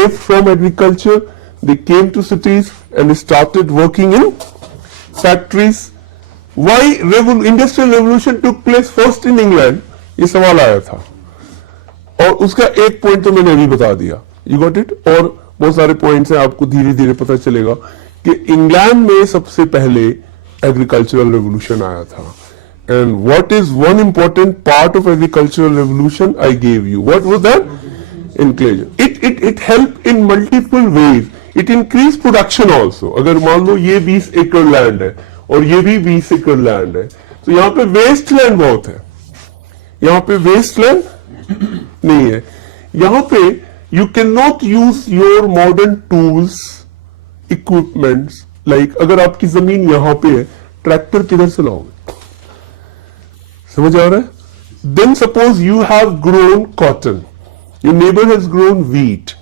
escaped from agriculture, they came to cities and started working in factories. Why industrial revolution took place first in England? ये सवाल आया था और उसका एक पॉइंट तो मैंने अभी बता दिया. You got it? और बहुत सारे पॉइंट्स हैं, आपको धीरे धीरे पता चलेगा कि इंग्लैंड में सबसे पहले एग्रीकल्चरल रेवोल्यूशन आया था. And what is one important part of agricultural revolution? I gave you. What was that? Inclusion. It helped in multiple ways. It increased production also. अगर मान लो ये 20 एकड़ लैंड है और ये भी 20 एकड़ लैंड है, तो यहाँ पे वेस्ट लैंड बहुत है. यहाँ पे वेस्ट लैंड नहीं है. यहाँ पे you cannot use your modern tools, equipments, like अगर आपकी जमीन यहाँ पे है, ट्रैक्टर किधर से लाओगे? समझ आ रहा है? Then suppose you have grown cotton, your neighbor has grown wheat,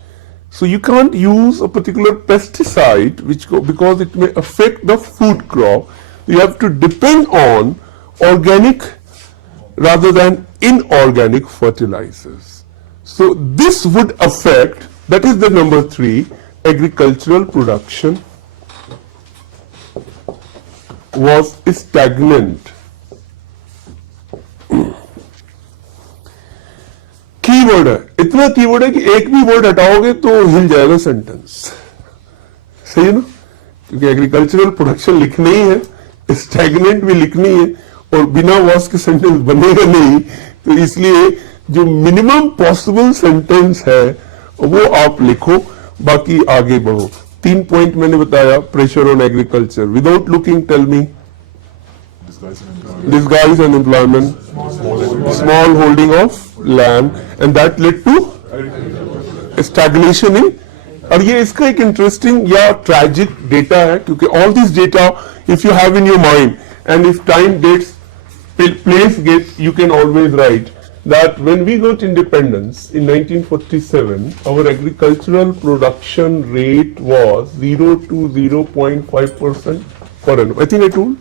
so you can't use a particular pesticide because it may affect the food crop. You have to depend on organic rather than inorganic fertilizers. So this would affect, that is the number 3, agricultural production was stagnant. Keyword है, इतना keyword है कि एक भी word हटाओगे तो हिल जाएगा sentence. सही है ना? क्योंकि एग्रीकल्चरल प्रोडक्शन लिखनी ही है, स्टैग्नेंट भी लिखनी है और बिना वॉस के सेंटेंस बनेगा नहीं. तो इसलिए जो मिनिमम पॉसिबल सेंटेंस है वो आप लिखो, बाकी आगे बढ़ो. 3 पॉइंट मैंने बताया. Pressure on agriculture, without looking tell me. Disguise and employment, small holding of land, and that led to stagnation in. और ये इसका एक इंटरेस्टिंग या ट्रैजिक डेटा है, क्योंकि all this data if you have in your mind and if time dates place get, you can always write that when we got independence in 1947, our agricultural production rate was 0 to 0.5% per annum. I think I told.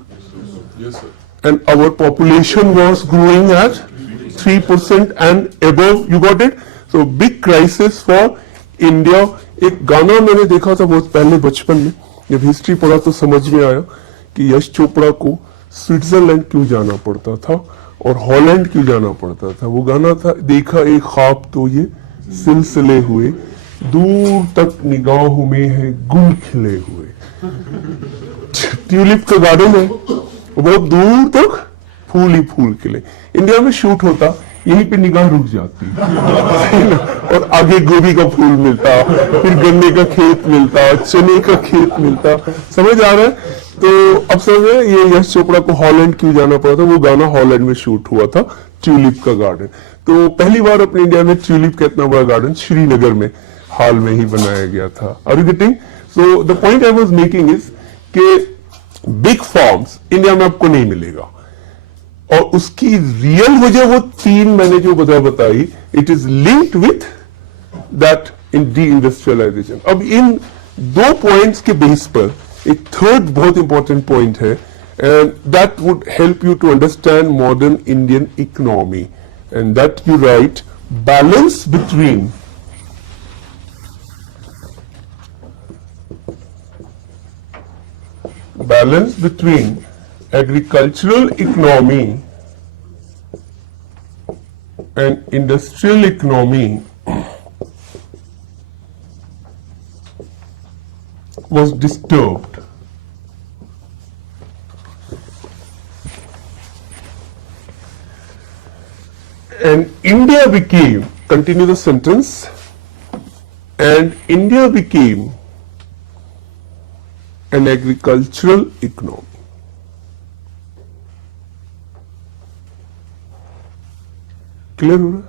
Yes, sir. And our population was growing at 3% and above. You got it? So big crisis for India. एक गाना मैंने देखा था बहुत पहले बचपन में, जब हिस्ट्री पढ़ा तो समझ में आया कि यश चोपड़ा को स्विट्जरलैंड क्यों जाना पड़ता था और हॉलैंड क्यों जाना पड़ता था. वो गाना था, देखा एक ख्वाब तो ये सिलसिले हुए, दूर तक निगाहों में है गुल खिले हुए. ट्यूलिप का गार्डन है, बहुत दूर तक फूल ही फूल खिले. इंडिया में शूट होता, यहीं पे निगाह रुक जाती और आगे गोभी का फूल मिलता, फिर गन्ने का खेत मिलता, चने का खेत मिलता. समझ आ रहा है? तो अब समझ ये यश चोपड़ा को हॉलैंड क्यों जाना पड़ा था. वो गाना हॉलैंड में शूट हुआ था, ट्यूलिप का गार्डन. तो पहली बार अपने इंडिया में ट्यूलिप का इतना बड़ा गार्डन श्रीनगर में हाल में ही बनाया गया था. Are you getting? So the point I was making is कि बिग फार्म्स इंडिया में आपको नहीं मिलेगा, और उसकी रियल वजह वो 3 मैंने जो बताई, it is linked with that in de industrialisation. अब इन 2 पॉइंट्स के बेस पर एक थर्ड बहुत इंपॉर्टेंट पॉइंट है, and that would help you to understand modern Indian economy, and that you write balance between agricultural economy and industrial economy was disturbed. And India became, continue the sentence, and India became an agricultural economy. Clear हो रहा है?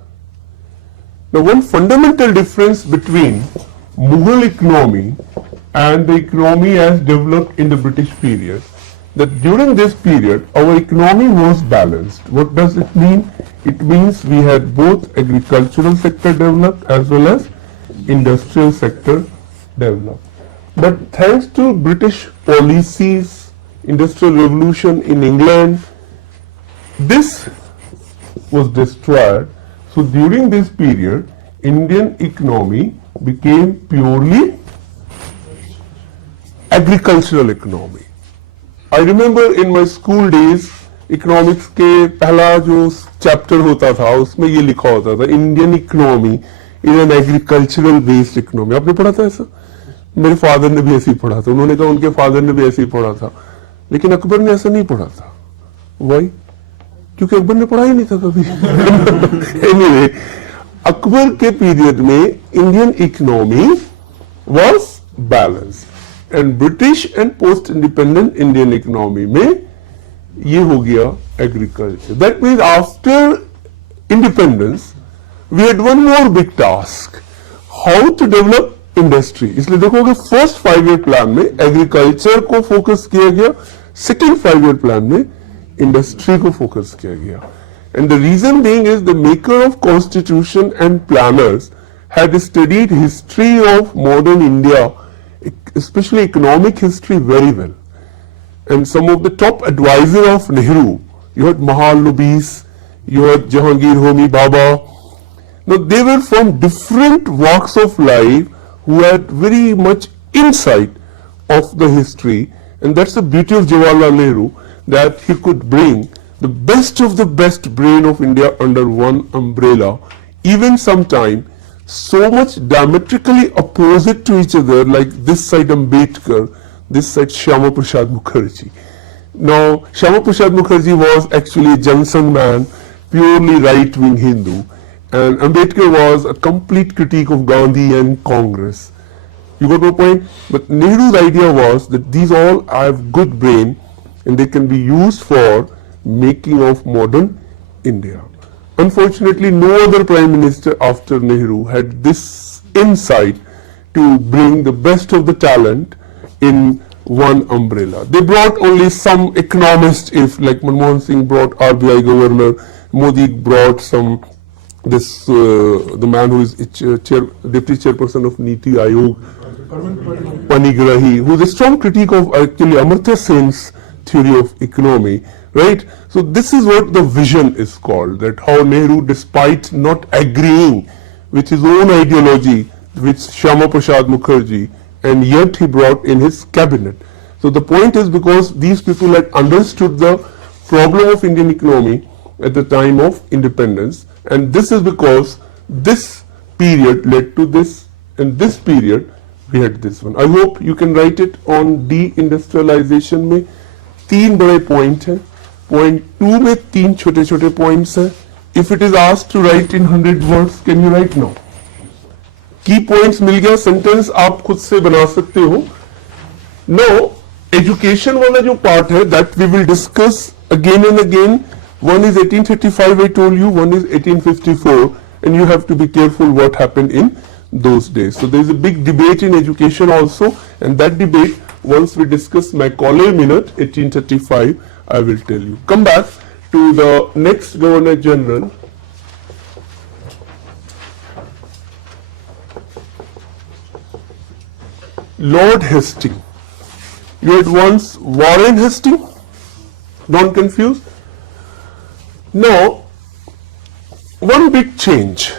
Now one fundamental difference between Mughal economy and the economy as developed in the British period, that during this period our economy was balanced. What does it mean? It means we had both agricultural sector developed as well as industrial sector developed. But thanks to British policies, industrial revolution in England, this was destroyed. So during this period, Indian economy became purely agricultural economy. I remember in my school days, economics के पहला जो chapter होता था उसमें ये लिखा होता था Indian economy is an agricultural based economy. आपने पढ़ा था ऐसा? मेरे फादर ने भी ऐसे ही पढ़ा था. उन्होंने कहा उनके फादर ने भी ऐसे ही पढ़ा था. लेकिन अकबर ने ऐसा नहीं पढ़ा था. वाई? क्योंकि अकबर ने पढ़ा ही नहीं था कभी. एनीवे, अकबर के पीरियड में Indian economy was balanced and British and post independent Indian economy में ये हो गया agriculture. That means after independence we had one more big task, how to develop industry. इसलिए देखोगे फर्स्ट 5 ईयर प्लान में agriculture को focus किया गया, सेकेंड 5 ईयर प्लान में इंडस्ट्री को फोकस किया गया. And the reason being is the maker of constitution and planners had studied history of modern India, especially economic history, very well. And some of the top advisors of Nehru, you had Mahal Lubis, you had Jahangir Homi Baba. Now they were from different walks of life who had very much insight of the history, and that's the beauty of Jawaharlal Nehru, that he could bring the best brain of India under one umbrella, even sometime so much diametrically opposite to each other, like this side Ambedkar, this side Shyama Prasad Mukherjee. Now, Shyama Prasad Mukherjee was actually a Jansangh man, purely right-wing Hindu, and Ambedkar was a complete critique of Gandhi and Congress. You got my point? But Nehru's idea was that these all have good brain and they can be used for making of modern India. Unfortunately, no other prime minister after Nehru had this insight to bring the best of the talent in one umbrella. They brought only some economists, if like Manmohan Singh brought RBI governor, Modi brought the man who is deputy chairperson of Niti Aayog, Panigrahi, who is a strong critique of actually Amartya Sen's theory of economy, right? So this is what the vision is called, that how Nehru, despite not agreeing with his own ideology, with Shyama Prasad Mukherjee, and yet he brought in his cabinet. So the point is, because these people had understood the problem of Indian economy at the time of independence, and this is because this period led to this, and this period we had this one. I hope you can write it on deindustrialization में 3 बड़े point हैं. Point 2 में 3 छोटे छोटे points हैं. If it is asked to write in 100 words, can you write now? Key points मिल गया, sentence आप खुद से बना सकते हो. नो, एजुकेशन वाला जो पार्ट है that we will discuss again and again. One is 1835, I told you, one is 1854, and you have to be careful what happened in those days. So there is a big debate in education also, and that debate, once we discuss Macaulay minute 1835, I will tell you. Come back to the next Governor General. Lord Hastings. You had once Warren Hastings, don't confuse. Now, one big change.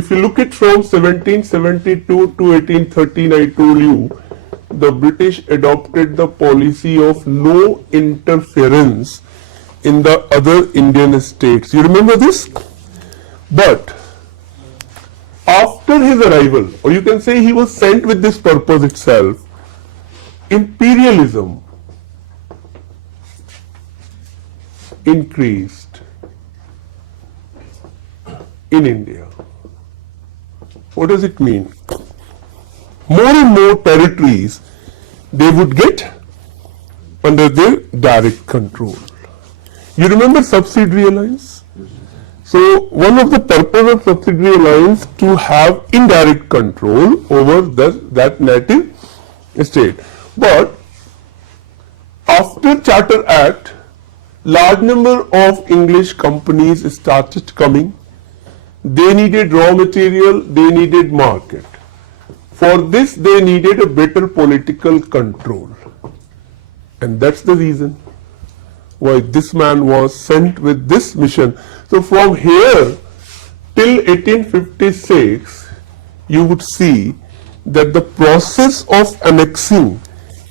If you look at from 1772 to 1813, I told you, the British adopted the policy of no interference in the other Indian states. You remember this? But after his arrival, or you can say he was sent with this purpose itself, imperialism increased in India. What does it mean? More and more territories they would get under their direct control. You remember subsidiary alliance? So one of the purpose of subsidiary alliance to have indirect control over that native state. But after Charter Act, large number of English companies started coming. They needed raw material, they needed market. For this, they needed a better political control. And that's the reason why this man was sent with this mission. So from here till 1856, you would see that the process of annexing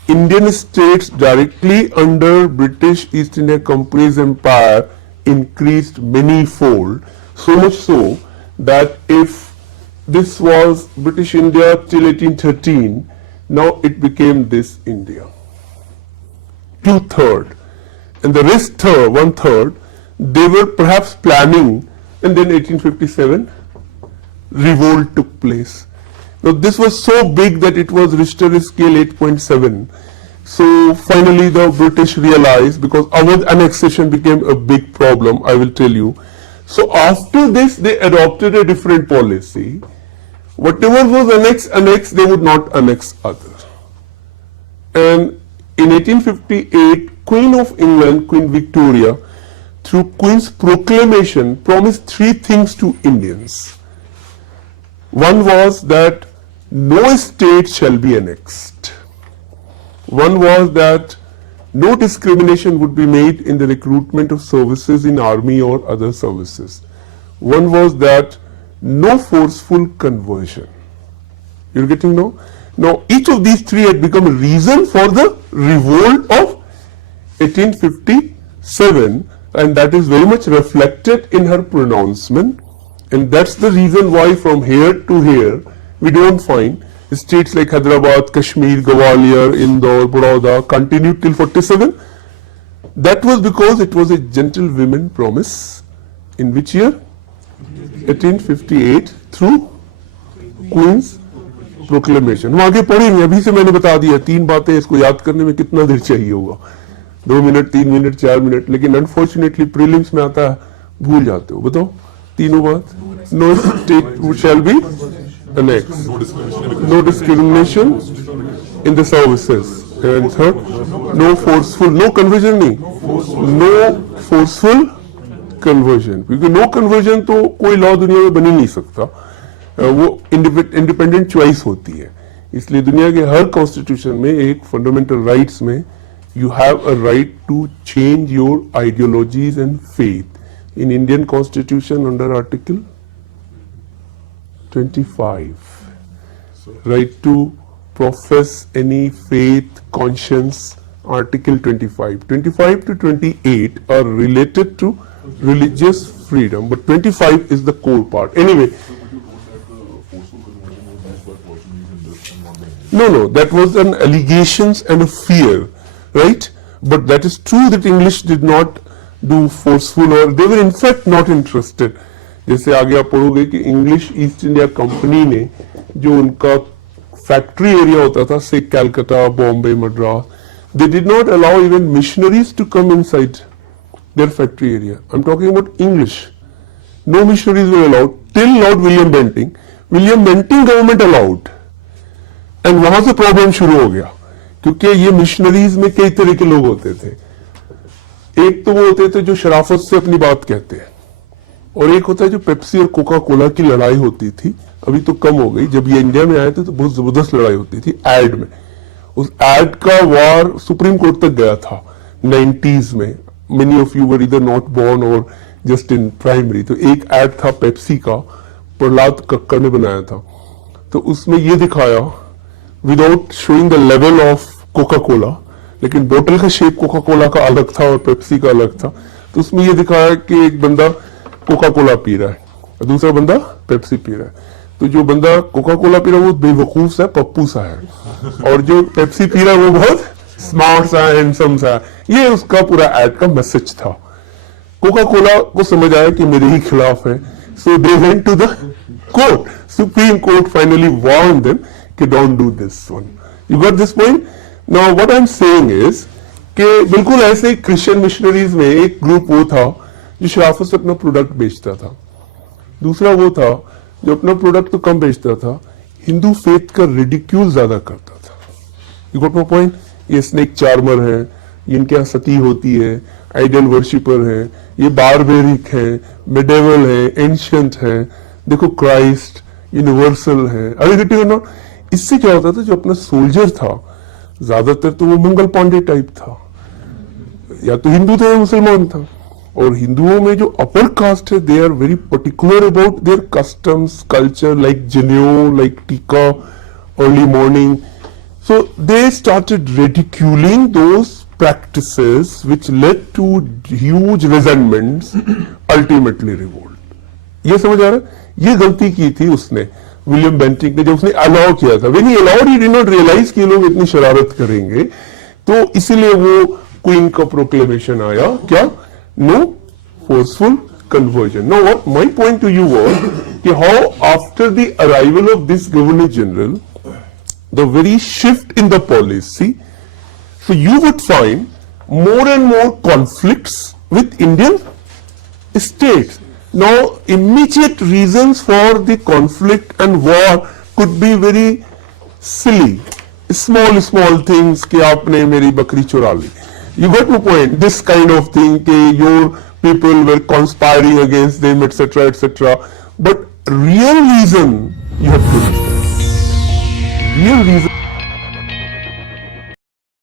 Indian states directly under British East India Company's empire increased many-fold, so much so that if this was British India till 1813, now it became this India. 2/3. And the rest third, 1/3, they were perhaps planning, and then 1857 revolt took place. Now this was so big that it was Richter scale 8.7. So finally the British realized, because our annexation became a big problem, I will tell you. So after this they adopted a different policy. Whatever was annexed, they would not annex others. And in 1858, Queen of England, Queen Victoria, through Queen's proclamation, promised 3 things to Indians. One was that no state shall be annexed. One was that no discrimination would be made in the recruitment of services in army or other services. One was that no forceful conversion. You're getting no? Now each of these 3 had become a reason for the revolt of 1857, and that is very much reflected in her pronouncement, and that's the reason why from here to here we don't find states like Hyderabad, Kashmir, Gwalior, Indore, Baroda continued till 47. That was because it was a gentlewoman promise. In which year? 1858 through Queen's proclamation. हम आगे पढ़ेंगे, अभी से मैंने बता दिया 3 बातें, इसको याद करने में कितना देर चाहिए होगा, 2 मिनट, 3 मिनट, 4 मिनट, लेकिन अनफॉर्चुनेटली प्रीलिम्स में आता है भूल जाते हो. बताओ तीनों बात. No state shall be annexed, no discrimination in the services, and third, no forceful, no conversion नहीं, no forceful conversion, क्योंकि no conversion तो कोई लॉ दुनिया में बन ही नहीं सकता, वो इंडिपेंडेंट चॉइस होती है. इसलिए दुनिया के हर कॉन्स्टिट्यूशन में एक फंडामेंटल राइट्स में you have a right to change your ideologies and faith. In Indian Constitution under Article 25, right to profess any faith, conscience, Article 25. 25 to 28 are related to religious freedom, but 25 is the core part. Anyway, no, that was an allegations and a fear, right? But that is true that English did not do forceful, or they were in fact not interested. जैसे आगे आप पढ़ोगे कि English east India company ने जो उनका factory area होता था, से Calcutta, Bombay, Madras, they did not allow even missionaries to come inside their factory area. I'm talking about English. No missionaries were allowed till Lord William Bentinck. William Bentinck government allowed. And वहां से problem शुरू हो गया, क्योंकि ये मिशनरीज में कई तरह के लोग होते थे. एक तो वो होते थे जो शराफत से अपनी बात कहते हैं, और एक होता है जो पेप्सी और कोका कोला की लड़ाई होती थी. अभी तो कम हो गई, जब ये इंडिया में आए थे तो बहुत जबरदस्त लड़ाई होती थी एड में. उस एड का वार सुप्रीम कोर्ट तक गया था 90s में. मेनी ऑफ यू वर इधर नॉट बोर्न और जस्ट इन प्राइमरी. तो एक एड था पेप्सी का, प्रहलाद कक्कर ने बनाया था. तो उसमें ये दिखाया, without showing the level of Coca Cola, लेकिन बोतल का शेप कोका कोला का अलग था और पेप्सी का अलग था. तो उसमें ये दिखाया कि एक बंदा कोका कोला पी रहा है और दूसरा बंदा पेप्सी पी रहा है. तो जो बंदा कोका कोला पी रहा है वो बेवकूफ सा, पप्पू सा है, और जो पेप्सी पी रहा है वो बहुत स्मार्ट सा, हैंडसम सा. ये उसका पूरा एड का मैसेज था. कोका कोला को समझ आया कि मेरे ही खिलाफ है, so they went to the court. Supreme court finally warn them कि don't do this one. You got this point? Now what I am saying is कि बिल्कुल ऐसे क्रिश्चियन मिशनरीज में एक ग्रुप वो था जो शराफत से अपना प्रोडक्ट बेचता था. दूसरा वो था जो अपना प्रोडक्ट तो कम बेचता था, हिंदू फेथ का रिडिक्यूल ज्यादा करता था. You got my point? ये स्नेक चार्मर है, इनके यहाँ सती होती है, आइडल वर्शिपर है, ये बारबेरिक है, मेडेवल है, एंशियंट है, देखो क्राइस्ट, यूनिवर्सल है. अरे गेटिंग और नॉट? इससे क्या होता था, जो अपना सोल्जर था ज्यादातर तो वो मंगल पांडे टाइप था, या तो हिंदू था या मुसलमान था. और हिंदुओं में जो अपर कास्ट है they are very particular about their customs culture like janeu like tika early morning so they started ridiculing those practices which led to huge resentments ultimately revolt ये समझ आ रहा है ये गलती की थी उसने विलियम बेंटिक ने जब उसने अलाउ किया था when he allowed he did not realize कि लोग इतनी शरारत करेंगे तो इसीलिए वो क्वीन का प्रोक्लेमेशन आया क्या no forceful conversion now what my point to you was कि how after the arrival of this governor general the very shift in the policy so you would find more and more conflicts with Indian states. Now, immediate reasons for the conflict and war could be very silly, small things कि आपने मेरी बकरी चुरा ली. You got my point. This kind of thing कि your people were conspiring against them, etc., etc. But real reason you have to understand. Real reason.